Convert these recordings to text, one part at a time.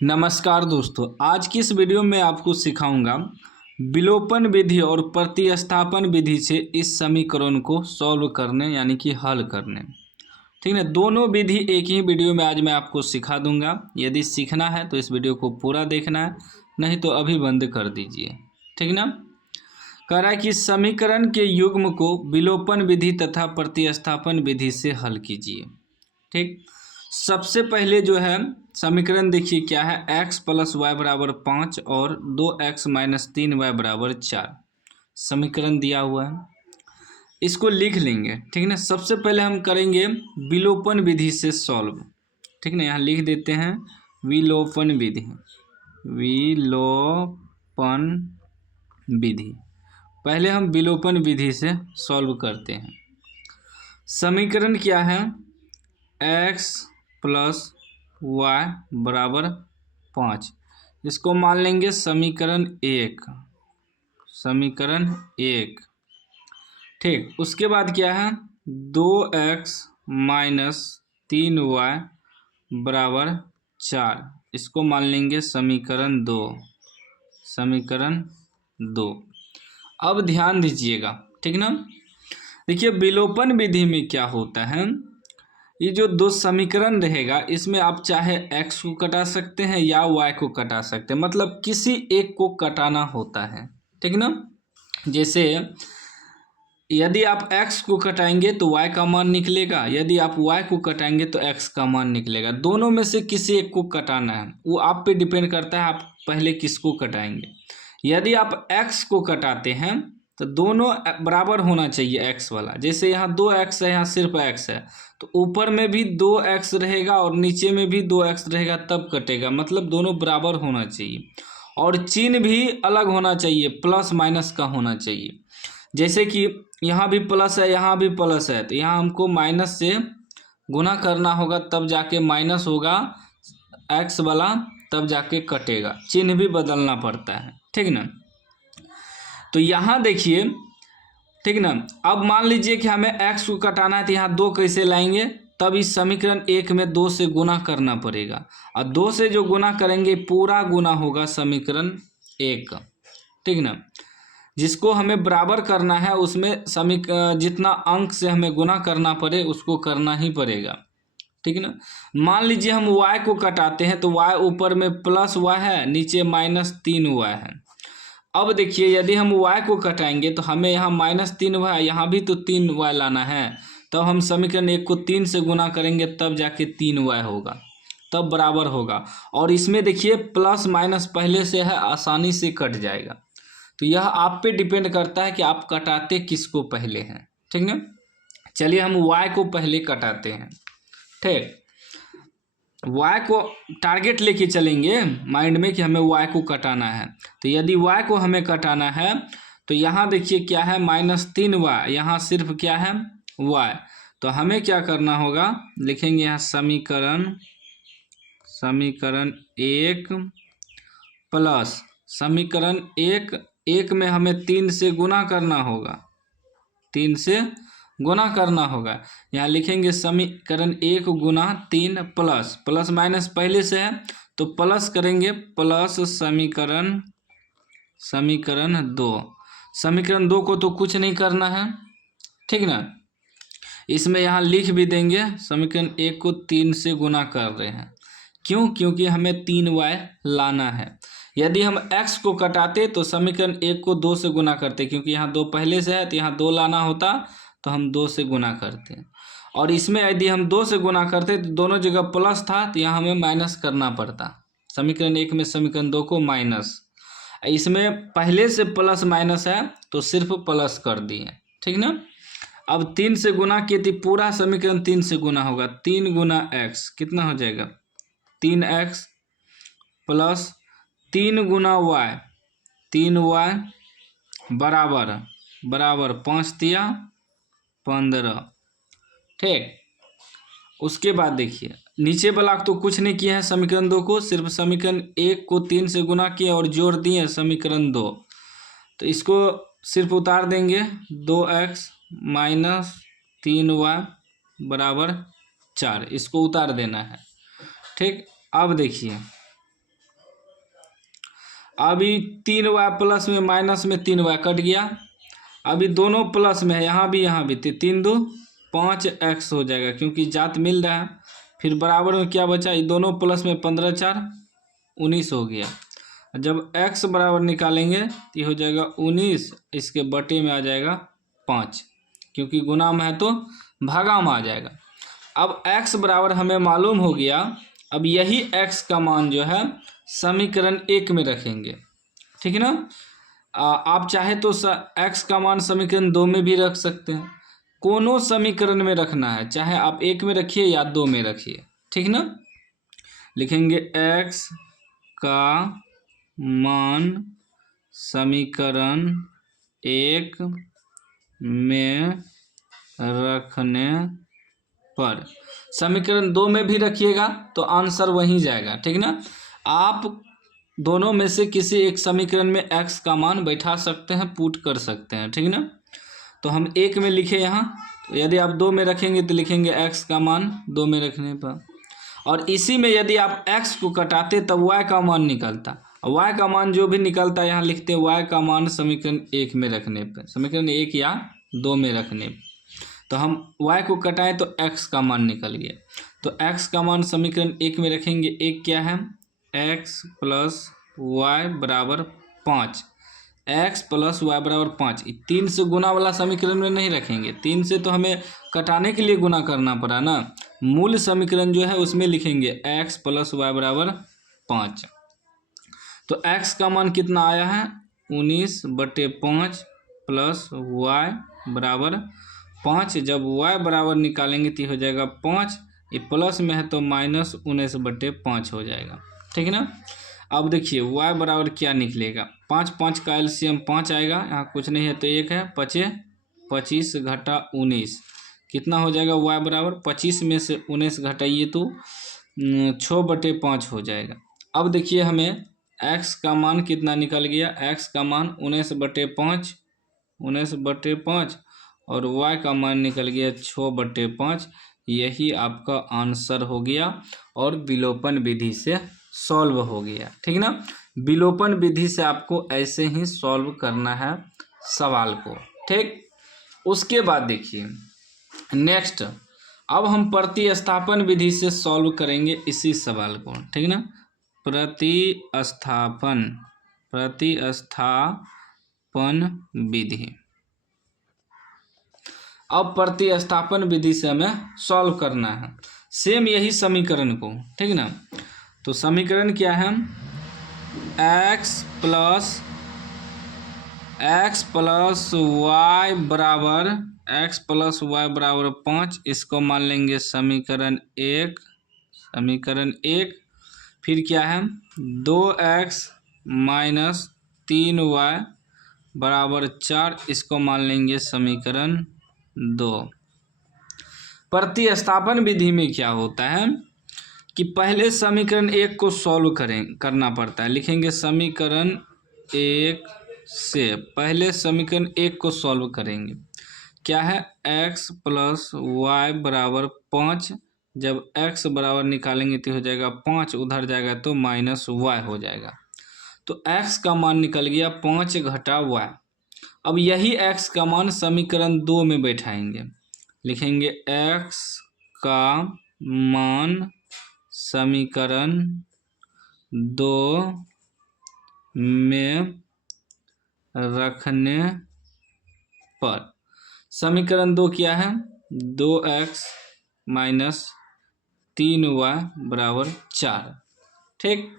नमस्कार दोस्तों, आज की इस वीडियो में आपको सिखाऊंगा विलोपन विधि और प्रतिस्थापन विधि से इस समीकरण को सॉल्व करने यानी कि हल करने। ठीक है, दोनों विधि एक ही वीडियो में आज मैं आपको सिखा दूंगा। यदि सीखना है तो इस वीडियो को पूरा देखना है, नहीं तो अभी बंद कर दीजिए। ठीक ना। कह रहा है कि समीकरण के युग्म को विलोपन विधि तथा प्रतिस्थापन विधि से हल कीजिए। ठीक, सबसे पहले जो है समीकरण देखिए क्या है, x प्लस वाई बराबर 5 और 2x माइनस 3y बराबर 4 समीकरण दिया हुआ है। इसको लिख लेंगे। ठीक ना। सबसे पहले हम करेंगे विलोपन विधि से सॉल्व। ठीक ना, यहाँ लिख देते हैं विलोपन विधि। विलोपन विधि पहले हम विलोपन विधि से सॉल्व करते हैं। समीकरण क्या है, x प्लस वाई बराबर 5, इसको मान लेंगे समीकरण 1। समीकरण 1। ठीक, उसके बाद क्या है 2x माइनस 3y बराबर 4, इसको मान लेंगे समीकरण 2। समीकरण 2। अब ध्यान दीजिएगा। ठीक ना। देखिए विलोपन विधि में क्या होता है, ये जो दो समीकरण रहेगा इसमें आप चाहे x को कटा सकते हैं या y को कटा सकते हैं, मतलब किसी एक को कटाना होता है। ठीक ना। जैसे यदि आप x को कटाएंगे तो y का मान निकलेगा, यदि आप y को कटाएंगे तो x का मान निकलेगा। दोनों में से किसी एक को कटाना है, वो आप पे डिपेंड करता है आप पहले किसको कटाएंगे। यदि आप x को कटाते हैं तो दोनों बराबर होना चाहिए x वाला। जैसे यहाँ 2x है, यहाँ सिर्फ x है, तो ऊपर में भी 2x रहेगा और नीचे में भी 2x रहेगा, तब कटेगा। मतलब दोनों बराबर होना चाहिए और चिन्ह भी अलग होना चाहिए, प्लस माइनस का होना चाहिए। जैसे कि यहाँ भी प्लस है, यहाँ भी प्लस है, तो यहाँ हमको माइनस से गुना करना होगा, तब जाके माइनस होगा x वाला, तब जाके कटेगा। चिन्ह भी बदलना पड़ता है। ठीक ना। तो यहाँ देखिए, ठीक ना, अब मान लीजिए कि हमें x को कटाना है, तो यहाँ 2 कैसे लाएंगे, तब इस समीकरण 1 में 2 से गुना करना पड़ेगा और 2 से जो गुना करेंगे पूरा गुना होगा समीकरण 1। ठीक ना। जिसको हमें बराबर करना है उसमें जितना अंक से हमें गुना करना पड़े उसको करना ही पड़ेगा। ठीक ना। मान लीजिए हम y को कटाते हैं तो y ऊपर में प्लस y है, नीचे माइनस 3y है। अब देखिए यदि हम y को कटाएंगे तो हमें यहाँ माइनस 3y, यहाँ भी तो 3y लाना है, तब हम समीकरण 1 को 3 से गुना करेंगे, तब जाके 3y होगा, तब बराबर होगा। और इसमें देखिए प्लस माइनस पहले से है, आसानी से कट जाएगा। तो यह आप पे डिपेंड करता है कि आप कटाते किसको पहले हैं। ठीक ना। चलिए हम y को पहले कटाते हैं। ठीक, y को टारगेट लेके चलेंगे माइंड में कि हमें y को कटाना है। तो यदि y को हमें कटाना है तो यहाँ देखिए क्या है -3y, यहाँ सिर्फ क्या है y। तो हमें क्या करना होगा, लिखेंगे यहाँ समीकरण 1 प्लस समीकरण 1 में हमें 3 से गुना करना होगा, 3 से गुना करना होगा। यहाँ लिखेंगे समीकरण 1 गुना 3 प्लस माइनस पहले से है तो प्लस करेंगे, प्लस समीकरण 2। समीकरण 2 को तो कुछ नहीं करना है। ठीक ना। इसमें यहाँ लिख भी देंगे समीकरण 1 को 3 से गुना कर रहे हैं। क्यों? क्योंकि हमें 3y लाना है। यदि हम x को कटाते तो समीकरण 1 को 2 से गुना करते, क्योंकि यहाँ 2 पहले से है तो यहाँ 2 लाना होता, तो हम 2 से गुना करते हैं। और इसमें यदि हम 2 से गुना करते तो दोनों जगह प्लस था, तो यहाँ हमें माइनस करना पड़ता। समीकरण 1 में समीकरण 2 को माइनस, इसमें पहले से प्लस माइनस है तो सिर्फ प्लस कर दिए। ठीक ना। अब 3 से गुना किए तो पूरा समीकरण 3 से गुना होगा, 3 गुना x कितना हो जाएगा 3x प्लस 3 गुना y, 3y बराबर 5 तिया 15। ठीक, उसके बाद देखिए नीचे वाला तो कुछ नहीं किया है समीकरण 2 को, सिर्फ समीकरण 1 को 3 से गुना किया और जोड़ दिए समीकरण 2। तो इसको सिर्फ उतार देंगे, 2x माइनस 3y बराबर 4, इसको उतार देना है। ठीक, अब देखिए अभी 3y प्लस में माइनस में 3y कट गया, अभी दोनों प्लस में है, यहाँ भी तो 3 2 5x हो जाएगा क्योंकि जात मिल रहा है। फिर बराबर में क्या बचा, ये दोनों प्लस में 15 4 19 हो गया। जब x बराबर निकालेंगे तो ये हो जाएगा 19, इसके बटे में आ जाएगा 5, क्योंकि गुना में है तो भागा में आ जाएगा। अब x बराबर हमें मालूम हो गया। अब यही x का मान जो है समीकरण 1 में रखेंगे, ठीक है ना। आप चाहे तो x का मान समीकरण 2 में भी रख सकते हैं, कोनो समीकरण में रखना है, चाहे आप 1 में रखिए या 2 में रखिए, ठीक ना। लिखेंगे x का मान समीकरण 1 में रखने पर, समीकरण 2 में भी रखिएगा तो आंसर वहीं जाएगा, ठीक ना। आप दोनों में से किसी एक समीकरण में x का मान बैठा सकते हैं, पुट कर सकते हैं, ठीक ना। तो हम 1 में लिखे यहाँ, तो यदि आप 2 में रखेंगे तो लिखेंगे x का मान 2 में रखने पर। और इसी में यदि आप x को कटाते तब y का मान निकलता, y का मान जो भी निकलता यहाँ लिखते हैं y का मान समीकरण 1 में रखने पर, समीकरण 1 या 2 में रखने पर। तो हम y को कटाएं तो x का मान निकल गया, तो x का मान समीकरण 1 में रखेंगे। 1 क्या है, x प्लस वाई बराबर 5, x प्लस वाई बराबर 5। 3 से गुना वाला समीकरण में नहीं रखेंगे, 3 से तो हमें कटाने के लिए गुना करना पड़ा ना। मूल समीकरण जो है उसमें लिखेंगे x प्लस वाई बराबर 5। तो x का मान कितना आया है, 19/5 प्लस वाई बराबर 5। जब y बराबर निकालेंगे तो हो जाएगा 5, ये प्लस में है तो माइनस 19/5 हो जाएगा, ठीक है ना। अब देखिए y बराबर क्या निकलेगा, 5 5 का एलसीएम 5 आएगा, यहाँ कुछ नहीं है तो 1 है, 5 25 घटा 19 कितना हो जाएगा, y बराबर 25 में से 19 घटाइए तो 6/5 हो जाएगा। अब देखिए हमें x का मान कितना निकल गया, x का मान 19/5 और y का मान निकल गया 6/5। यही आपका आंसर हो गया और विलोपन विधि से सॉल्व हो गया, ठीक ना। विलोपन विधि से आपको ऐसे ही सॉल्व करना है सवाल को, ठीक। उसके बाद देखिए नेक्स्ट, अब हम प्रतिस्थापन विधि से सॉल्व करेंगे इसी सवाल को, ठीक ना। प्रतिस्थापन विधि। अब प्रतिस्थापन विधि से हमें सॉल्व करना है सेम यही समीकरण को, ठीक ना। तो समीकरण क्या है, x प्लस वाई बराबर 5, इसको मान लेंगे समीकरण 1। फिर क्या है, 2x माइनस 3y बराबर 4, इसको मान लेंगे समीकरण 2। प्रतिस्थापन विधि में क्या होता है कि पहले समीकरण 1 को सॉल्व करना पड़ता है। लिखेंगे समीकरण 1 से पहले समीकरण 1 को सॉल्व करेंगे। क्या है, x प्लस वाई बराबर 5। जब x बराबर निकालेंगे तो हो जाएगा 5, उधर जाएगा तो माइनस y हो जाएगा। तो x का मान निकल गया 5 घटा y। अब यही x का मान समीकरण 2 में बैठाएंगे। लिखेंगे x का मान समीकरण 2 में रखने पर, समीकरण 2 क्या है, 2x माइनस 3y बराबर 4, ठीक।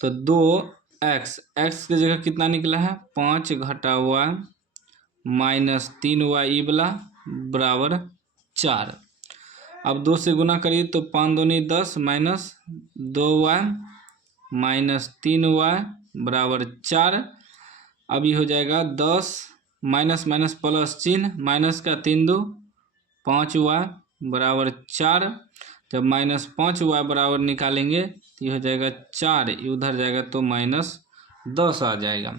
तो 2x, x की जगह कितना निकला है, 5 घटा y माइनस 3y वाला बराबर 4। अब 2 से गुना करिए तो 5 दूनी 10 माइनस 2y माइनस 3y बराबर 4। अब ये हो जाएगा 10 माइनस माइनस प्लस चिन्ह, माइनस का 3 2 5y बराबर 4। जब माइनस 5y बराबर निकालेंगे तो ये हो जाएगा 4, ये उधर जाएगा तो माइनस 10 आ जाएगा,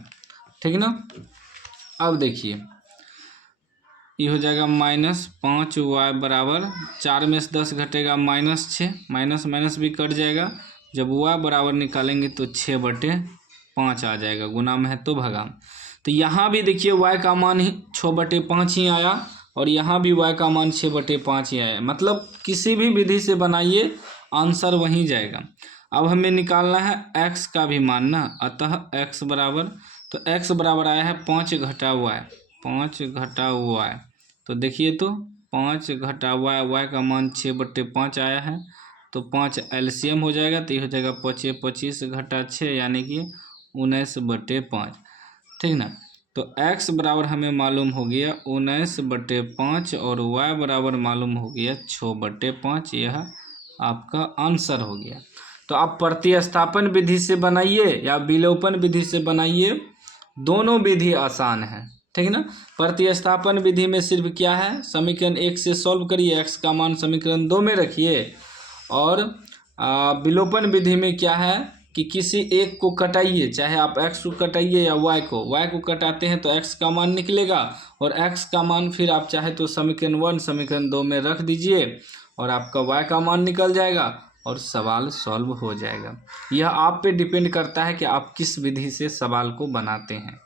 ठीक ना। अब देखिए ये हो जाएगा माइनस 5y बराबर 4 में से 10 घटेगा माइनस 6, माइनस माइनस भी कट जाएगा। जब y बराबर निकालेंगे तो 6/5 5 आ जाएगा, गुना में है तो भगा। तो यहाँ भी देखिए y का मान ही 6/5 ही आया और यहाँ भी y का मान 6/5 ही आया। मतलब किसी भी विधि से बनाइए आंसर वहीं जाएगा। अब हमें निकालना है x का भी मान ना, अतः x बराबर, तो x बराबर आया है 5 घटा y, 5 घटा y। तो देखिए तो 5 घटा y, y का मान 6/5 आया है, तो 5 एलसीएम हो जाएगा, तो ये हो जाएगा 25, 25 घटा 6 यानी कि 19/5, ठीक ना। तो x बराबर हमें मालूम हो गया 19/5 और y बराबर मालूम हो गया 6/5। यह आपका आंसर हो गया। तो आप प्रतिस्थापन विधि से बनाइए या विलोपन विधि से बनाइए, दोनों विधि आसान है, ठीक ना। प्रतिस्थापन विधि में सिर्फ क्या है, समीकरण 1 से सॉल्व करिए, x का मान समीकरण 2 में रखिए। और विलोपन विधि में क्या है कि किसी एक को कटाइए, चाहे आप x को कटाइए या y को कटाते हैं तो x का मान निकलेगा और x का मान फिर आप चाहे तो समीकरण 1 समीकरण 2 में रख दीजिए और आपका y का मान निकल जाएगा और सवाल सॉल्व हो जाएगा। यह आप पे डिपेंड करता है कि आप किस विधि से सवाल को बनाते हैं।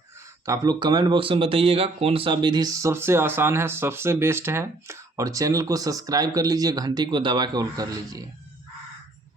तो आप लोग कमेंट बॉक्स में बताइएगा कौन सा विधि सबसे आसान है, सबसे बेस्ट है। और चैनल को सब्सक्राइब कर लीजिए, घंटी को दबा के ऑल कर लीजिए।